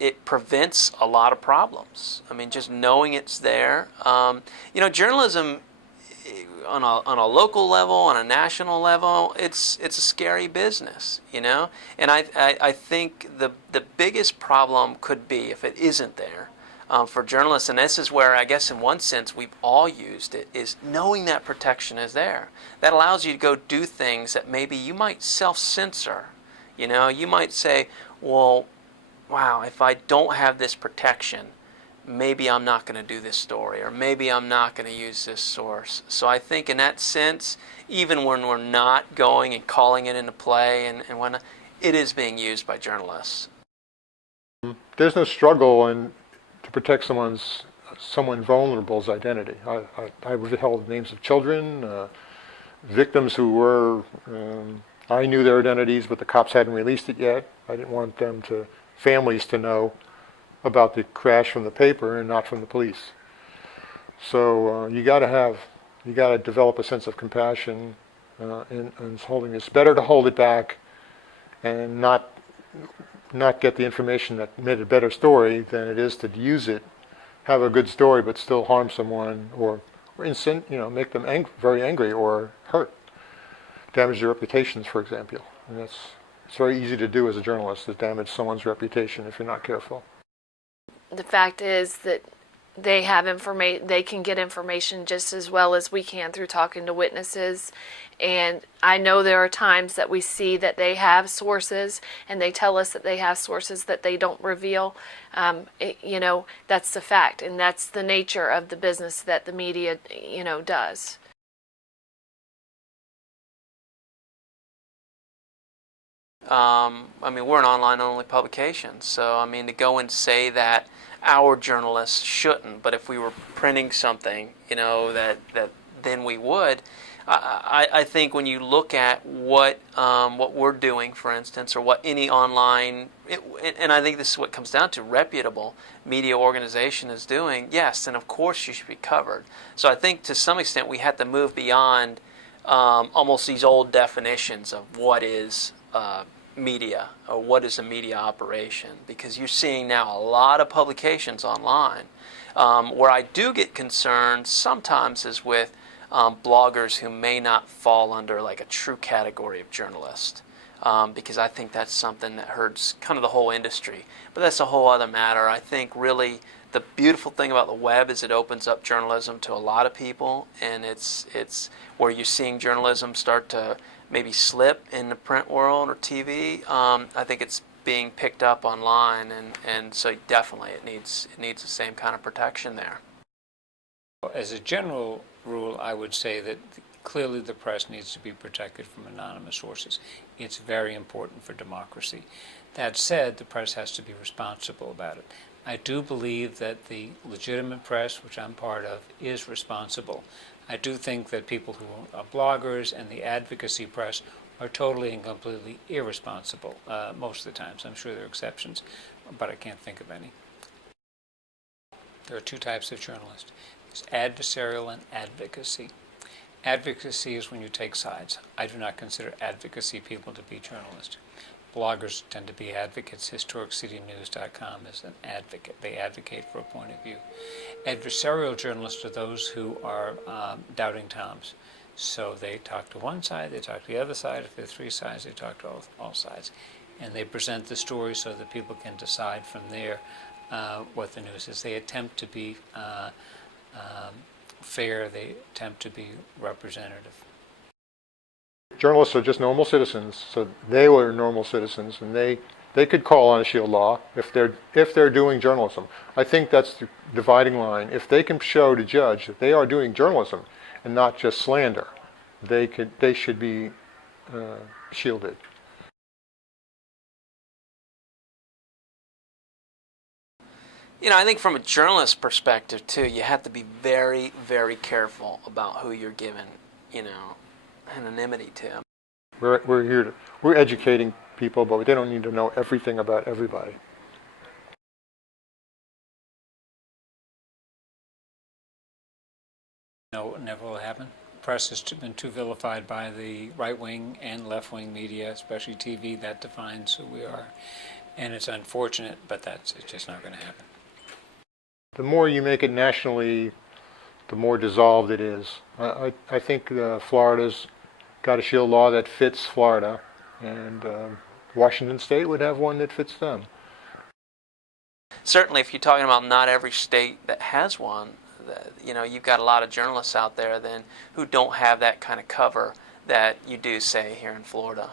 it prevents a lot of problems. I mean, just knowing it's there. Journalism on a local level, on a national level, it's a scary business, And I think the biggest problem could be if it isn't there for journalists, and this is where I guess in one sense we've all used it, is knowing that protection is there. That allows you to go do things that maybe you might self-censor. You might say, well, wow, if I don't have this protection, maybe I'm not going to do this story, or maybe I'm not going to use this source. So I think in that sense, even when we're not going and calling it into play and whatnot, it is being used by journalists. There's no struggle to protect someone vulnerable's identity. I withheld names of children, victims who were, I knew their identities, but the cops hadn't released it yet. I didn't want families to know about the crash from the paper and not from the police. So you got to develop a sense of compassion in holding this. Better to hold it back and not get the information that made a better story than it is to use it, have a good story but still harm someone or make them very angry or hurt, damage their reputations, for example. And it's very easy to do as a journalist, to damage someone's reputation if you're not careful. The fact is that they can get information just as well as we can through talking to witnesses. And I know there are times that we see that they have sources, and they tell us that they have sources that they don't reveal. That's the fact, and that's the nature of the business that the media, does. We're an online-only publication, so to go and say that our journalists shouldn't, but if we were printing something, that then we would. I think when you look at what we're doing, for instance, or what any online, and I think this is what comes down to, reputable media organization is doing, yes, then of course you should be covered. So I think to some extent we had to move beyond almost these old definitions of what is media or what is a media operation, because you're seeing now a lot of publications online. Where I do get concerned sometimes is with bloggers who may not fall under like a true category of journalist, because I think that's something that hurts kind of the whole industry. But that's a whole other matter. I think really the beautiful thing about the web is it opens up journalism to a lot of people, and it's where you're seeing journalism start to maybe slip in the print world or TV. I think it's being picked up online, and so definitely it needs the same kind of protection there. As a general rule, I would say that clearly the press needs to be protected from anonymous sources. It's very important for democracy. That said, the press has to be responsible about it. I do believe that the legitimate press, which I'm part of, is responsible. I do think that people who are bloggers and the advocacy press are totally and completely irresponsible most of the times. I'm sure there are exceptions, but I can't think of any. There are two types of journalists. There's adversarial and advocacy. Advocacy is when you take sides. I do not consider advocacy people to be journalists. Bloggers tend to be advocates. HistoricCityNews.com is an advocate. They advocate for a point of view. Adversarial journalists are those who are doubting Toms. So they talk to one side, they talk to the other side. If there are three sides, they talk to all sides. And they present the story so that people can decide from there what the news is. They attempt to be fair. They attempt to be representative. Journalists are just normal citizens, so they were normal citizens, and they could call on a shield law if they're doing journalism. I think that's the dividing line. If they can show to judge that they are doing journalism and not just slander, they should be shielded. I think from a journalist perspective too, you have to be very, very careful about who you're giving, anonymity to. We're educating people, but they don't need to know everything about everybody. No, it never will happen. Press has been too vilified by the right-wing and left-wing media, especially TV. That defines who we are. And it's unfortunate, but it's just not going to happen. The more you make it nationally, the more dissolved it is. I think Florida's got a shield law that fits Florida, and Washington State would have one that fits them. Certainly, if you're talking about not every state that has one, you've got a lot of journalists out there then who don't have that kind of cover that you do, say, here in Florida.